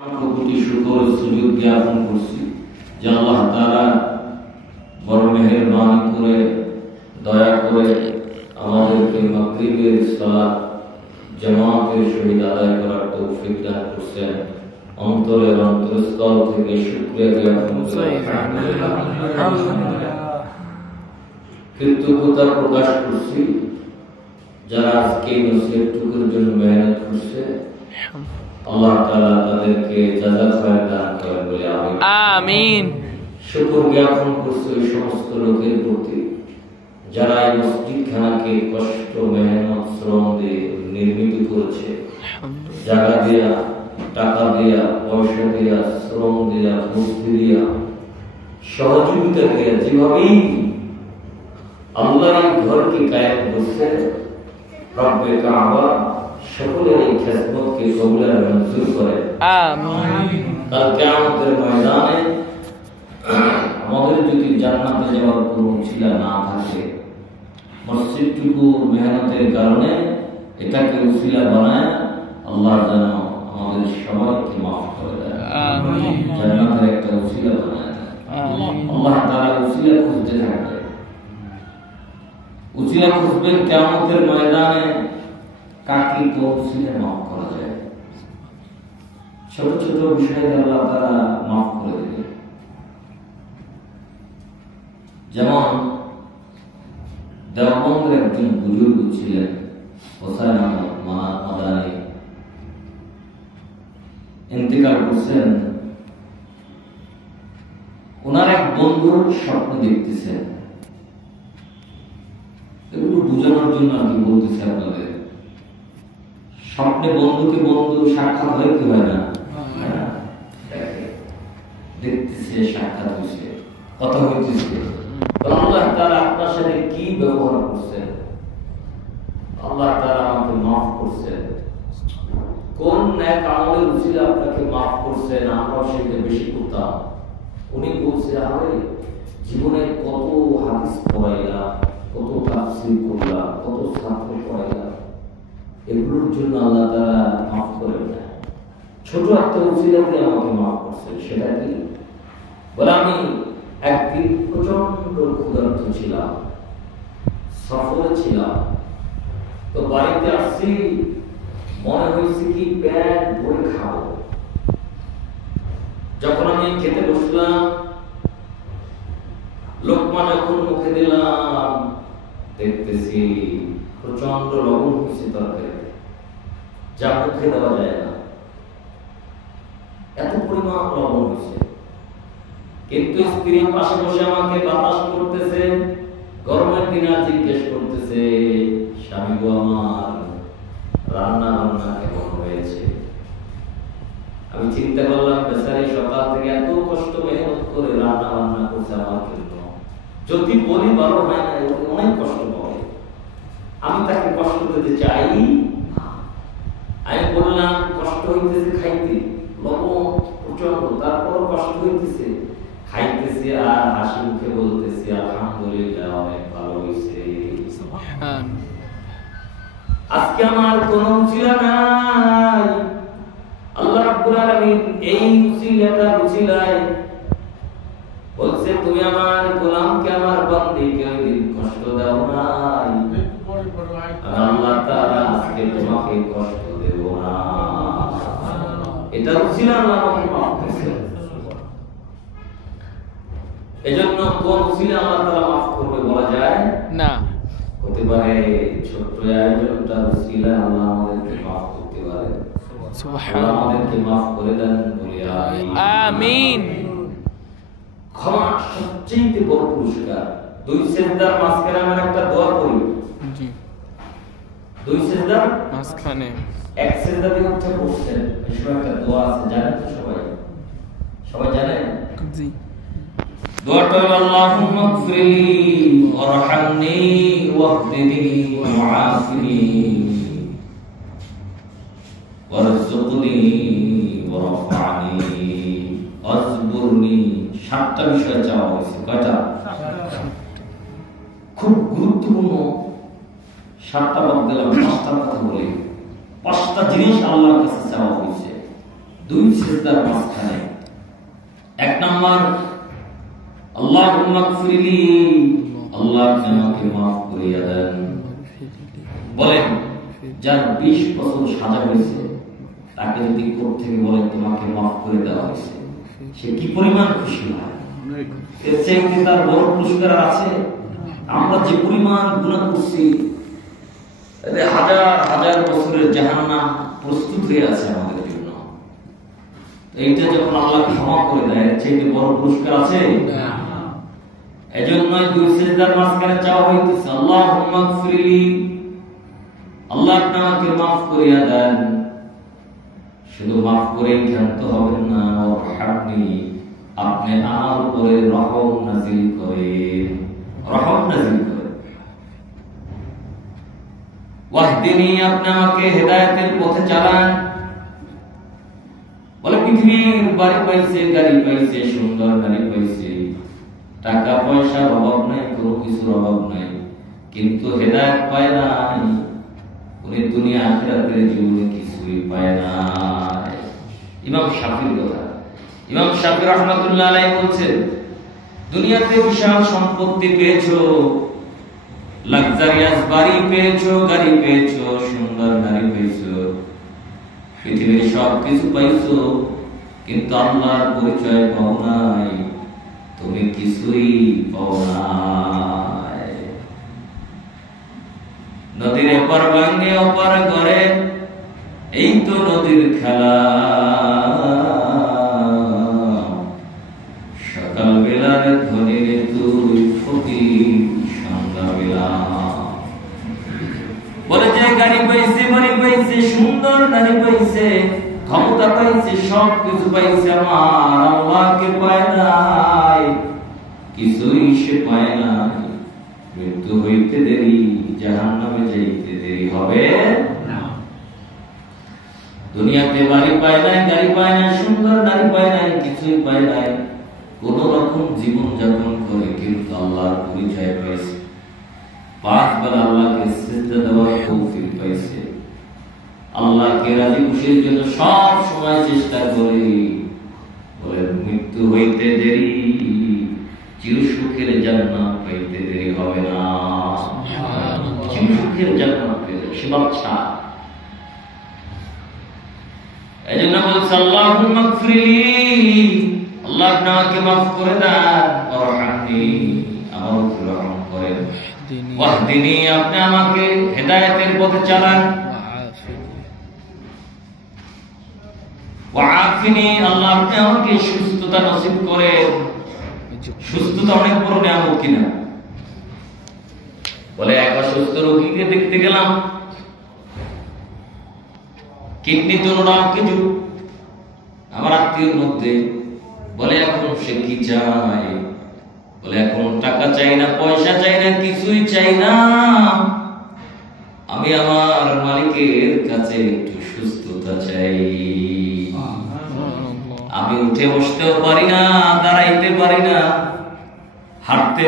কোটি শুকর সুজুদ জ্ঞাপন করছি যে আল্লাহ তাআলা বড় মেহেরবানি করে দয়া করে আমাদেরকে মাগরিবের সালাত জামাতের সহিত আদায় করার তৌফিক দান করছেন। অন্তরের অন্তরস্থল থেকে শুকরিয়া জ্ঞাপন কৃতজ্ঞতা প্রকাশ করছি যারা আজকে নসিহতটুকুর জন্য মেহনত করছে। আল্লাহ তাআলা তাদেরকে জাযায়ে দান করেন বলে আমিন। শুকর জ্ঞাপন করছি ওই সমস্ত লোকের প্রতি যারা এই মসজিদখানাকে কষ্ট মেহনত শ্রম দিয়ে নির্মিত করেছে, জায়গা দিয়া, টাকা দিয়া, পয়সা দিয়া, শ্রম দিয়া, বুদ্ধি দিয়া, সহযোগিতা দিয়া, যেভাবেই আল্লাহর এই ঘরকে কায়েম করছে, রব্বে কাবা সকলের এই খেদমতকে কবুল আর মঞ্জুর করে আমিন। কাল কিয়ামতের ময়দানে আমাদের যদি জান্নাতে যাওয়ার কোনো উছিলা না থাকে, মসজিদটুকু মেহনতের কারণে এটাকে উছিলা বানায় আল্লাহ যেন আমাদের সবাইকে মাফ করে দেয়, জান্নাতের একটা উছিলা বানায় দেয়। আল্লাহ তাআলা উছিলা খুঁজতে থাকবে, উছিলা খুঁজবেন কিয়ামতের ময়দানে কাকে তো উছিলা মাফ করা যায়। ছোট ছোট বিষয়ে আল্লাহ তাআলা মাফ করে দেবে। যেমন দেওবন্দের একজন বুজুর্গ ছিলেন হোসেন আহমদ মাদানী, ইন্তেকাল করছেন। ওনার এক বন্ধুর স্বপ্ন দেখতেছেন, এগুলো বোঝানোর জন্য আমি বলতেছি আপনাদের। স্বপ্নে বন্ধুকে বন্ধু সাক্ষাৎ হয় কি হয় না? দেখতেছে, সাক্ষাৎ হয়েছে, কথা হইতেছে। আল্লাহ তাআলা আপনার সাথে কি ব্যবহার করছেন, আল্লাহ তাআলা আমাকে মাফ করছেন, কোন নেক আমলের উসিলা আপনাকে মাফ করছেন, আমরাও সেটা বেশি করতাম। উনি বলছে, আরে জীবনে কত হাদিস পড়াইলা, কত তাফসীর করলা, কত ছাত্র পড়াইলা, এগুলোর জন্য আল্লাহ তাআলা মাফ করেন না, ছোট একটা উসিলা দিয়ে আমাকে মাফ করছেন। সেটা কি? বলে আমি একদিন প্রচন্ড ক্ষুধার্ত ছিলাম, সফরে ছিলাম, তো বাড়িতে আসছি, মনে হয়েছে কি পেট ভরে খাবো। যখন আমি খেতে বসলাম, লোকমা যখন মুখে দিলাম, দেখতেছি প্রচন্ড লবণ হয়েছে তরকারিতে, যা মুখে দেওয়া যায় না, এত পরিমাণ লবণ হয়েছে। কিন্তু স্ত্রী পাশে বসে আমাকে বাতাস করতেছে, গরমের দিনে জিজ্ঞেস করতেছে, স্বামী গো আমার রান্না বান্না কেমন হয়েছে? আমি চিন্তা করলাম, বেচারি সকাল থেকে এত কষ্ট মেহনত করে রান্না বান্না করছে আমার জন্য, যদি বলি ভালো হয় না, অনেক কষ্ট পাবে, আমি তাকে কষ্ট দিতে চাই। আমি বললাম, কষ্ট হইতেছে খাইতে, লবণ প্রচন্ড, তারপর কষ্ট হইতেছে, খাইতেছি আর হাসি মুখে বলতেছি আলহামদুলিল্লাহ, অনেক ভালো হয়েছে। আজকে আমার কোন উছিলা নাই, আল্লাহ রাব্বুল আলামিন এই উছিলায় বলছে, তুমি আমার গোলামকে, আমার বান্দীকে ওই দিন কষ্ট দাও নাই, আল্লাহ তাআলা আজকে তোমাকে কষ্ট দেব না। এটা উছিলা আল্লাহ আমাকে মাফ করেছে। এজন্য কোন উছিলা আল্লাহ তাআলা মাফ করবে বলা যায় না। হতে পারে ছোট্ট আয়োজনটা উছিলা আল্লাহ আমাদেরকে মাফ করতে পারে। সুবহানাল্লাহ, আমাদেরকে মাফ করে দেন বলি আমিন। ক্ষমা সবচেয়ে বড় পুরস্কার। দুই সিজদার মাঝখানে আমরা একটা দোয়া করি, জি, দুই সিজদার মাঝখানে এক সিজদা দিয়ে উঠে বসছেন, এসব একটা দোয়া আছে, জানেন তো সবাই? সবাই জানে? জি। দোয়াটা হলো আল্লাহুম্মা গফিরলি ওয়ারহামনি ওয়াহদিনি ওয়াআফিনি ওয়ারযুকনি ওয়ারফা'নি ওয়াজবুরনি। 7টা বিষয় চাওয়া হয়েছে। কয়টা? খুব গুরুত্বপূর্ণ 7টা বাদ দিলাম, 5টার কথা বলি। 5টা জিনিস আল্লাহর কাছে চাওয়া হয়েছে। দুই সিজদার মাঝখানে। এক নম্বর আল্লাহুম্মা গফিরলি, আল্লাহ আমাকে মাফ করিয়া দেন। বলেন যার 20 বছর সাজা হয়েছে তাকে যদি কোর্ট থেকে বলেন তোমাকে মাফ করে দেওয়া হয়েছে, সে কি পরিমাণ খুশি হয়। এর চেয়ে কি তার বড় পুরস্কার আছে? আমরা যে পরিমাণ গুনাহ করছি, হাজার হাজার বছরের জাহান্নাম প্রস্তুত হয়ে আছে আমাদের জন্য। এইটা যখন আল্লাহ ক্ষমা করে দেয়, এর চেয়ে বড় পুরস্কার আছে? এজন্যই দুই সিজদার মাঝখানে চাওয়া হইতেছে আল্লাহুম্মা গফিরলি, আল্লাহ আমাকে মাফ করিয়া দেন। শুধু মাফ করে ক্ষান্ত হবেন না, ওয়ারহামনি, আপনি আমার উপরে রহম নাযিল করেন, রহম নাযিল করেন। ওয়াহদিনি, আপনি আমাকে হেদায়েতের পথে চালান। বলে পৃথিবীর বাড়ি পাইছে, গাড়ি পাইছে, সুন্দর গাড়ি পাইছে, টাকা পয়সার অভাব নাই, কোনো কিছুর অভাব নাই, কিন্তু হেদায়েত পায় নাই। উনি দুনিয়া আখিরাতের জীবনে কিছুই পায় নাই। ইমাম শাফির কথা, ইমাম শাফি রাহমাতুল্লাহ আলাইহি বলছেন, দুনিয়াতে বিশাল সম্পত্তি পেয়েছো, লাক্সারিয়াস বাড়ি পেয়েছো, গাড়ি পেয়েছো, সুন্দর গাড়ি পেয়েছো, পৃথিবীর সব কিছু পাইছো, কিন্তু আল্লাহর পরিচয় পাও নাই, তুমি কিছুই পাও নাই। নদীর এপার ভাঙে ওপার করে, এই তো নদীর খেলা। সকাল বেলার ধনীর তুই ফকির সন্ধ্যাবেলা। বলে যে গাড়ি পাইছে, বাড়ি পাইছে, সুন্দর গাড়ি পাইছে, ক্ষমতা পাইছে, সব কিছু পাইছে, আমার আল্লাহকে পায় নাই, কিছুই সে পায় নাই। মৃত্যু হইতে দেরি, জাহান্নামে যাইতে দেরি হবে না। দুনিয়াতে বাড়ি পায় নাই, গাড়ি পায় নাই, সুন্দর গাড়ি পায় নাই, কিছুই পায় নাই, কোন রকম জীবন যাপন করে, কিন্তু আল্লাহর পরিচয় পাইছে, 5 বেলা আল্লাহকে সিজদা দেওয়ার তৌফিক পাইছে, আল্লাহকে রাজি খুশির জন্য সব সময় চেষ্টা করে। বলে মৃত্যু হইতে দেরি, চিরসুখের জান্নাত পাইতে দেরি হবে না। চিরসুখের জান্নাত পেতে সে বাচ্চা। এজন্য বলছে আল্লাহুম্মা গফিরলি, আল্লাহ আমাকে মাফ করে দেন, ওয়ারহামনি, আমার উপর রহম করেন, ওয়াহদিনি, আপনি আমাকে হেদায়েতের পথে চালান, ওয়াআফিনি, আল্লাহ আপনি আমাকে সুস্থতা নসিব করেন। সুস্থতা অনেক বড় নিয়ামত কিনা? বলে এক অসুস্থ রোগীকে দেখতে গেলাম, কিডনি তোলাও কিছু আমার আত্মীয়ের মধ্যে। বলে এখন সে কি চায়? বলে এখন টাকা চাই না, পয়সা চাই না, কিছুই চাই না, আমি আমার মালিকের কাছে একটু সুস্থতা চাই। আমি উঠে বসতেও পারি না, দাঁড়াইতে পারি না, হাঁটতে